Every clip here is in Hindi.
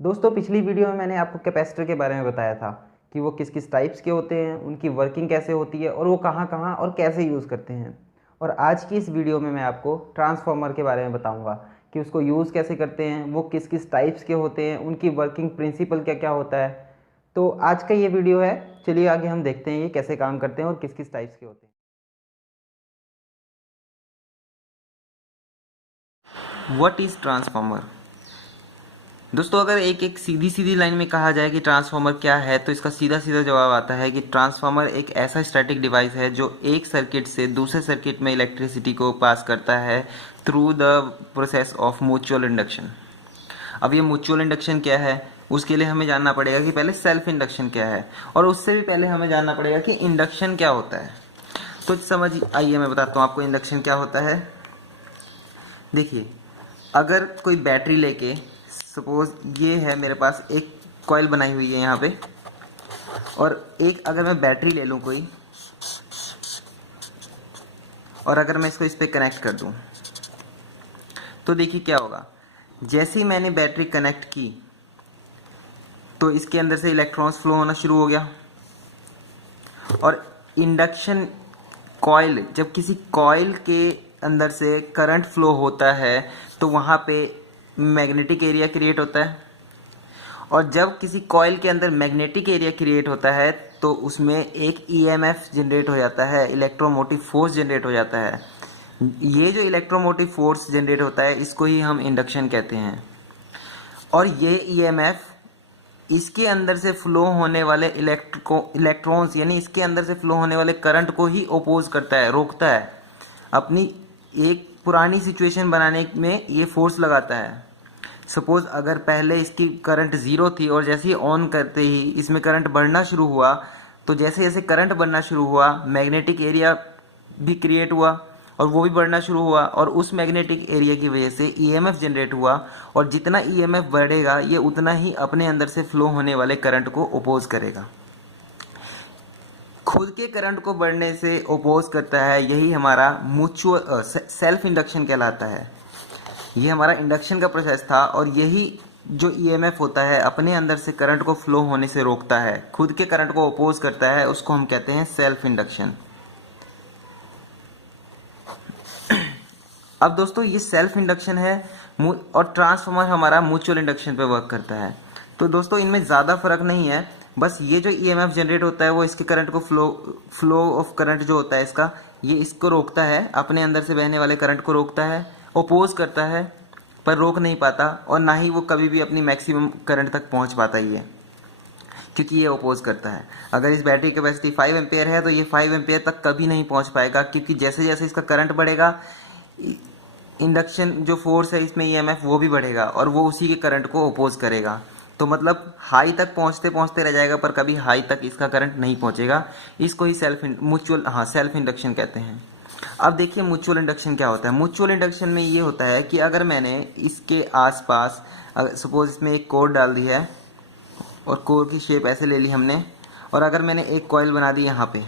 दोस्तों पिछली वीडियो में मैंने आपको कैपेसिटर के बारे में बताया था कि वो किस किस टाइप्स के होते हैं, उनकी वर्किंग कैसे होती है और वो कहाँ कहाँ और कैसे यूज़ करते हैं। और आज की इस वीडियो में मैं आपको ट्रांसफार्मर के बारे में बताऊंगा कि उसको यूज़ कैसे करते हैं, वो किस किस टाइप्स के होते हैं, उनकी वर्किंग प्रिंसिपल क्या क्या होता है। तो आज का ये वीडियो है। चलिए आगे हम देखते हैं ये कैसे काम करते हैं और किस किस टाइप्स के होते हैं। What is transformer. दोस्तों अगर एक एक सीधी सीधी लाइन में कहा जाए कि ट्रांसफार्मर क्या है तो इसका सीधा सीधा जवाब आता है कि ट्रांसफार्मर एक ऐसा स्टैटिक डिवाइस है जो एक सर्किट से दूसरे सर्किट में इलेक्ट्रिसिटी को पास करता है through the process of mutual induction. अब ये म्यूचुअल इंडक्शन क्या है, उसके लिए हमें जानना पड़ेगा कि पहले सेल्फ इंडक्शन क्या है, और उससे भी पहले हमें जानना पड़ेगा कि इंडक्शन क्या होता है। तो समझ आइए मैं बताता हूँ आपको इंडक्शन क्या होता है। देखिए, अगर कोई बैटरी लेके, सपोज ये है मेरे पास एक कॉइल बनाई हुई है यहाँ पे, और एक अगर मैं बैटरी ले लूँ कोई, और अगर मैं इसको इस पर कनेक्ट कर दूँ तो देखिए क्या होगा। जैसे ही मैंने बैटरी कनेक्ट की तो इसके अंदर से इलेक्ट्रॉन्स फ्लो होना शुरू हो गया। और इंडक्शन कॉइल, जब किसी कॉइल के अंदर से करंट फ्लो होता है तो वहाँ पे मैग्नेटिक एरिया क्रिएट होता है, और जब किसी कॉइल के अंदर मैग्नेटिक एरिया क्रिएट होता है तो उसमें एक ईएमएफ जनरेट हो जाता है, इलेक्ट्रोमोटिव फोर्स जनरेट हो जाता है। ये जो इलेक्ट्रोमोटिव फोर्स जनरेट होता है इसको ही हम इंडक्शन कहते हैं। और ये ईएमएफ इसके अंदर से फ्लो होने वाले इलेक्ट्रॉन्स, यानी इसके अंदर से फ्लो होने वाले करंट को ही ओपोज करता है, रोकता है, अपनी एक पुरानी सिचुएशन बनाने में ये फोर्स लगाता है। सपोज अगर पहले इसकी करंट ज़ीरो थी और जैसे ही ऑन करते ही इसमें करंट बढ़ना शुरू हुआ, तो जैसे जैसे करंट बढ़ना शुरू हुआ मैग्नेटिक एरिया भी क्रिएट हुआ और वो भी बढ़ना शुरू हुआ, और उस मैग्नेटिक एरिया की वजह से ईएमएफ जनरेट हुआ। और जितना ईएमएफ बढ़ेगा ये उतना ही अपने अंदर से फ्लो होने वाले करंट को ओपोज करेगा, खुद के करंट को बढ़ने से ओपोज करता है। यही हमारा म्यूचुअल सेल्फ इंडक्शन कहलाता है। ये हमारा इंडक्शन का प्रोसेस था, और यही जो ईएमएफ होता है अपने अंदर से करंट को फ्लो होने से रोकता है, खुद के करंट को ओपोज करता है, उसको हम कहते हैं सेल्फ इंडक्शन। अब दोस्तों ये सेल्फ इंडक्शन है, और ट्रांसफार्मर हमारा म्यूचुअल इंडक्शन पे वर्क करता है। तो दोस्तों इनमें ज़्यादा फर्क नहीं है, बस ये जो ईएमएफ जनरेट होता है वो इसके करंट को फ्लो ऑफ करंट जो होता है इसका, ये इसको रोकता है, अपने अंदर से बहने वाले करंट को रोकता है, ओपोज करता है, पर रोक नहीं पाता, और ना ही वो कभी भी अपनी मैक्सिमम करंट तक पहुंच पाता ही है, क्योंकि ये ओपोज करता है। अगर इस बैटरी कैपेसिटी 5 एम्पेयर है तो ये 5 एम्पेयर तक कभी नहीं पहुंच पाएगा, क्योंकि जैसे जैसे इसका करंट बढ़ेगा इंडक्शन जो फोर्स है इसमें ईएमएफ वो भी बढ़ेगा और वो उसी के करंट को ओपोज करेगा। तो मतलब हाई तक पहुंचते पहुंचते रह जाएगा, पर कभी हाई तक इसका करंट नहीं पहुंचेगा। इसको ही सेल्फ इंडक्शन कहते हैं। अब देखिए म्यूचुअल इंडक्शन क्या होता है। म्यूचुअल इंडक्शन में ये होता है कि अगर मैंने इसके आसपास, सपोज इसमें एक कोर डाल दी है और कोर की शेप ऐसे ले ली हमने, और अगर मैंने एक कॉइल बना दी यहाँ पे,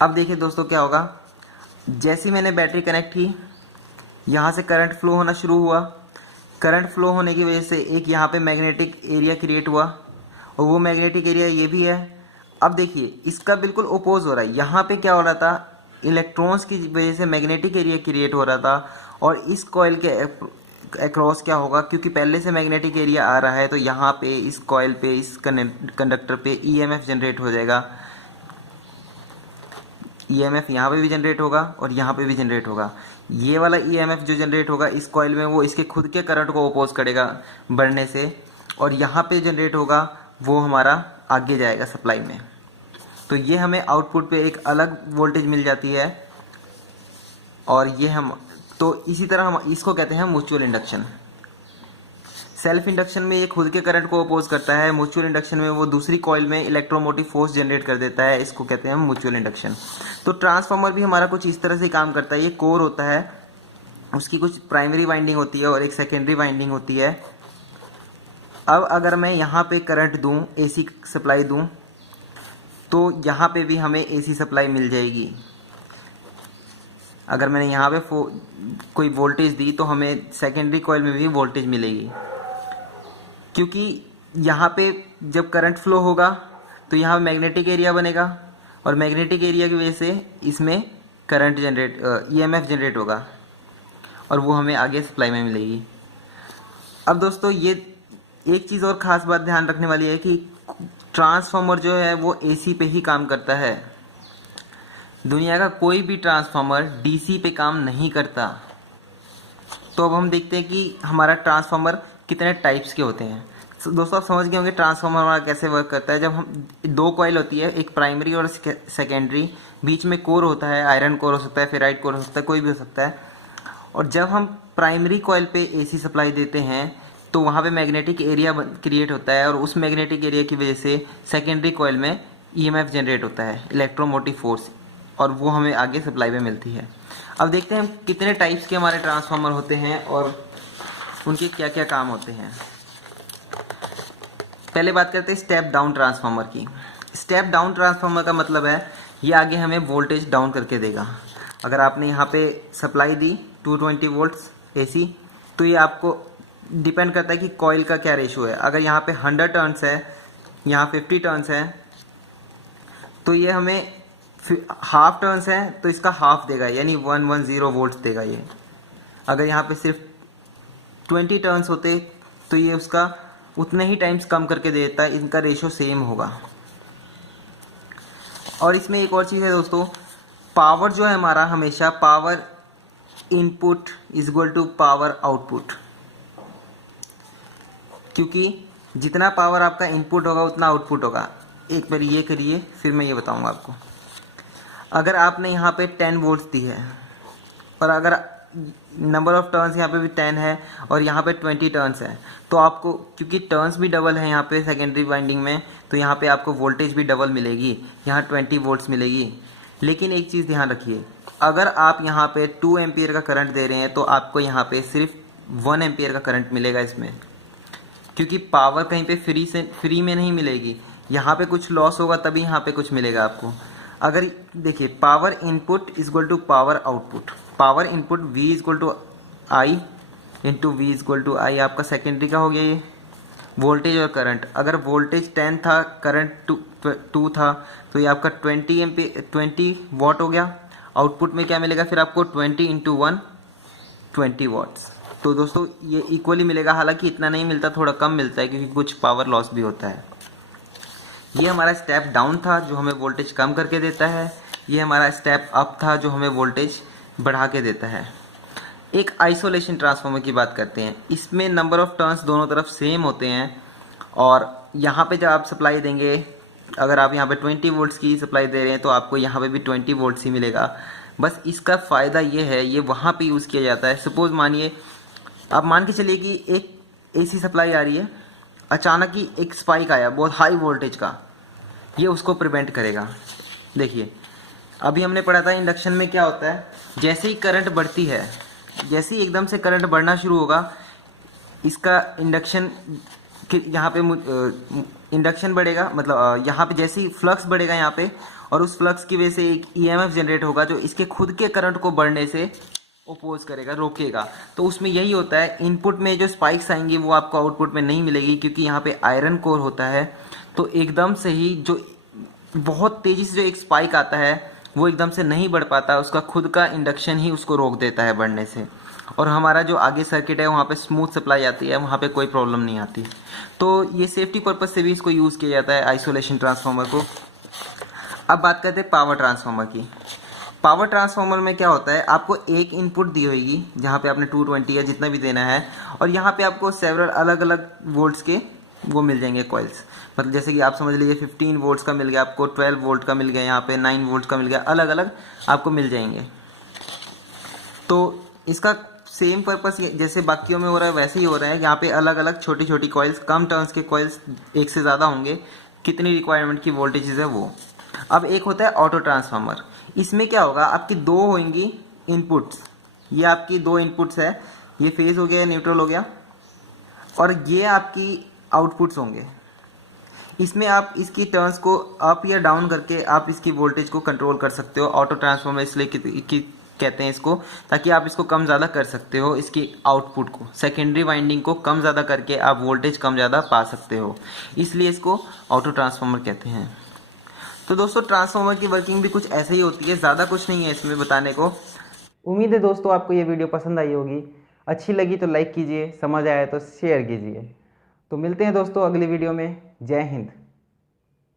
अब देखिए दोस्तों क्या होगा। जैसे मैंने बैटरी कनेक्ट की, यहाँ से करंट फ्लो होना शुरू हुआ, करंट फ्लो होने की वजह से एक यहाँ पे मैग्नेटिक एरिया क्रिएट हुआ, और वो मैग्नेटिक एरिया ये भी है। अब देखिए इसका बिल्कुल ओपोज हो रहा है। यहाँ पे क्या हो रहा था, इलेक्ट्रॉन्स की वजह से मैग्नेटिक एरिया क्रिएट हो रहा था, और इस कॉइल के अक्रॉस क्या होगा, क्योंकि पहले से मैग्नेटिक एरिया आ रहा है तो यहाँ पे इस कॉइल पे, इस कंडक्टर पे ईएमएफ जनरेट हो जाएगा। ईएमएफ यहाँ पे भी जनरेट होगा और यहाँ पे भी जनरेट होगा। ये वाला ईएमएफ जो जनरेट होगा इस कॉइल में, वो इसके खुद के करंट को ओपोज करेगा बढ़ने से, और यहाँ पे जनरेट होगा वो हमारा आगे जाएगा सप्लाई में। तो ये हमें आउटपुट पे एक अलग वोल्टेज मिल जाती है, और ये हम, तो इसी तरह हम इसको कहते हैं म्यूचुअल इंडक्शन। सेल्फ इंडक्शन में ये खुद के करंट को अपोज करता है, म्यूचुअल इंडक्शन में वो दूसरी कॉइल में इलेक्ट्रोमोटिव फोर्स जनरेट कर देता है, इसको कहते हैं म्यूचुअल इंडक्शन। तो ट्रांसफार्मर भी हमारा कुछ इस तरह से काम करता है। ये कोर होता है, उसकी कुछ प्राइमरी वाइंडिंग होती है और एक सेकेंडरी वाइंडिंग होती है। अब अगर मैं यहाँ पे करंट दूँ, एसी सप्लाई दूँ, तो यहाँ पे भी हमें एसी सप्लाई मिल जाएगी। अगर मैंने यहाँ पे कोई वोल्टेज दी तो हमें सेकेंडरी कॉइल में भी वोल्टेज मिलेगी, क्योंकि यहाँ पे जब करंट फ्लो होगा तो यहाँ मैग्नेटिक एरिया बनेगा और मैग्नेटिक एरिया की वजह से इसमें करंट ईएमएफ जनरेट होगा और वो हमें आगे सप्लाई में मिलेगी। अब दोस्तों ये एक चीज़ और ख़ास बात ध्यान रखने वाली है कि ट्रांसफार्मर जो है वो एसी पे ही काम करता है। दुनिया का कोई भी ट्रांसफार्मर डीसी पे काम नहीं करता। तो अब हम देखते हैं कि हमारा ट्रांसफार्मर कितने टाइप्स के होते हैं। दोस्तों आप समझ गए होंगे ट्रांसफार्मर हमारा कैसे वर्क करता है। जब हम दो कॉइल होती है, एक प्राइमरी और सेकेंडरी, बीच में कोर होता है, आयरन कोर हो सकता है, फेराइट कोर हो सकता है, कोई भी हो सकता है। और जब हम प्राइमरी कॉइल पे एसी सप्लाई देते हैं तो वहाँ पे मैग्नेटिक एरिया क्रिएट होता है और उस मैग्नेटिक एरिया की वजह से सेकेंडरी कॉइल में ईएमएफ जनरेट होता है, इलेक्ट्रोमोटिव फोर्स, और वो हमें आगे सप्लाई में मिलती है। अब देखते हैं कितने टाइप्स के हमारे ट्रांसफार्मर होते हैं और उनके क्या क्या काम होते हैं। पहले बात करते हैं स्टेप डाउन ट्रांसफार्मर की। स्टेप डाउन ट्रांसफार्मर का मतलब है ये आगे हमें वोल्टेज डाउन करके देगा। अगर आपने यहाँ पे सप्लाई दी 220 वोल्ट्स एसी, तो ये आपको डिपेंड करता है कि कॉइल का क्या रेशो है। अगर यहाँ पे 100 टर्न्स है, यहाँ 50 टर्न्स है, तो ये हमें हाफ टर्न्स है तो इसका हाफ देगा, यानी 110 वोल्ट्स देगा ये। अगर यहाँ पे सिर्फ 20 टर्न्स होते तो ये उसका उतने ही टाइम्स कम करके दे देता है, इनका रेशो सेम होगा। और इसमें एक और चीज़ है दोस्तों, पावर जो है हमारा हमेशा power input is equal to power output, क्योंकि जितना पावर आपका इनपुट होगा उतना आउटपुट होगा। एक बार ये करिए फिर मैं ये बताऊंगा आपको। अगर आपने यहाँ पे 10 वोल्ट्स दी है और अगर नंबर ऑफ टर्न्स यहाँ पे भी 10 है और यहाँ पे 20 टर्न्स है, तो आपको, क्योंकि टर्न्स भी डबल है यहाँ पे सेकेंडरी वाइंडिंग में, तो यहाँ पे आपको वोल्टेज भी डबल मिलेगी, यहाँ 20 वोल्ट्स मिलेगी। लेकिन एक चीज़ ध्यान रखिए, अगर आप यहाँ पे 2 एम्पियर का करंट दे रहे हैं तो आपको यहाँ पे सिर्फ 1 एम्पियर का करंट मिलेगा इसमें, क्योंकि पावर कहीं पे फ्री में नहीं मिलेगी। यहाँ पे कुछ लॉस होगा तभी यहाँ पे कुछ मिलेगा आपको। अगर देखिए power input is equal to power output, power input V is equal to I into V is equal to I, आपका सेकेंडरी का हो गया ये वोल्टेज और करंट। अगर वोल्टेज 10 था, करंट 2 था, तो ये आपका 20 वॉट हो गया। आउटपुट में क्या मिलेगा फिर आपको 20 इंटू 1 20 वॉट्स। तो दोस्तों ये इक्वली मिलेगा, हालांकि इतना नहीं मिलता, थोड़ा कम मिलता है क्योंकि कुछ पावर लॉस भी होता है। ये हमारा स्टेप डाउन था जो हमें वोल्टेज कम करके देता है। ये हमारा स्टेप अप था जो हमें वोल्टेज बढ़ा के देता है। एक आइसोलेशन ट्रांसफार्मर की बात करते हैं। इसमें नंबर ऑफ टर्न्स दोनों तरफ सेम होते हैं और यहाँ पे जब आप सप्लाई देंगे, अगर आप यहाँ पे 20 वोल्ट्स की सप्लाई दे रहे हैं तो आपको यहाँ पे भी 20 वोल्ट्स ही मिलेगा। बस इसका फ़ायदा ये है, ये वहाँ पे यूज़ किया जाता है। सपोज़ मानिए, आप मान के चलिए कि एक एसी सप्लाई आ रही है, अचानक ही एक स्पाइक आया बहुत हाई वोल्टेज का, ये उसको प्रिवेंट करेगा। देखिए अभी हमने पढ़ा था इंडक्शन में क्या होता है, जैसे ही करंट बढ़ती है, जैसे ही एकदम से करंट बढ़ना शुरू होगा, इसका इंडक्शन यहाँ पे इंडक्शन बढ़ेगा, मतलब यहाँ पे जैसे ही फ्लक्स बढ़ेगा यहाँ पे, और उस फ्लक्स की वजह से एक ईएमएफ जनरेट होगा जो इसके खुद के करंट को बढ़ने से ओपोज करेगा, रोकेगा। तो उसमें यही होता है, इनपुट में जो स्पाइक्स आएंगी वो आपको आउटपुट में नहीं मिलेगी, क्योंकि यहाँ पे आयरन कोर होता है। तो एकदम से ही जो बहुत तेज़ी से जो एक स्पाइक आता है वो एकदम से नहीं बढ़ पाता, उसका खुद का इंडक्शन ही उसको रोक देता है बढ़ने से, और हमारा जो आगे सर्किट है वहाँ पे स्मूथ सप्लाई आती है, वहाँ पे कोई प्रॉब्लम नहीं आती। तो ये सेफ्टी पर्पज़ से भी इसको यूज़ किया जाता है आइसोलेशन ट्रांसफार्मर को। अब बात करते हैं पावर ट्रांसफार्मर की। पावर ट्रांसफार्मर में क्या होता है, आपको एक इनपुट दी होगी जहाँ पे आपने 220 या जितना भी देना है, और यहाँ पे आपको सेवरल अलग अलग वोल्ट्स के वो मिल जाएंगे कॉइल्स। मतलब जैसे कि आप समझ लीजिए 15 वोल्ट्स का मिल गया आपको, 12 वोल्ट का मिल गया, यहाँ पे 9 वोल्ट का मिल गया, अलग अलग आपको मिल जाएंगे। तो इसका सेम पर्पस जैसे बाकियों में हो रहा है वैसे ही हो रहा है, यहाँ पे अलग अलग छोटी छोटी कॉइल्स, कम टर्न्स के कॉइल्स एक से ज़्यादा होंगे, कितनी रिक्वायरमेंट की वोल्टेजेस है वो। अब एक होता है ऑटो ट्रांसफार्मर। इसमें क्या होगा, आपकी दो होंगी इनपुट्स, ये आपकी दो इनपुट्स है, ये फेज हो गया, न्यूट्रल हो गया, और ये आपकी आउटपुट्स होंगे। इसमें आप इसकी टर्न्स को अप या डाउन करके आप इसकी वोल्टेज को कंट्रोल कर सकते हो। ऑटो ट्रांसफार्मर इसलिए कहते हैं इसको, ताकि आप इसको कम ज़्यादा कर सकते हो, इसकी आउटपुट को, सेकेंडरी वाइंडिंग को कम ज़्यादा करके आप वोल्टेज कम ज़्यादा पा सकते हो, इसलिए इसको ऑटो ट्रांसफार्मर कहते हैं। तो दोस्तों ट्रांसफार्मर की वर्किंग भी कुछ ऐसे ही होती है, ज़्यादा कुछ नहीं है इसमें बताने को। उम्मीद है दोस्तों आपको ये वीडियो पसंद आई होगी, अच्छी लगी तो लाइक कीजिए, समझ आया तो शेयर कीजिए। तो मिलते हैं दोस्तों अगली वीडियो में। जय हिंद।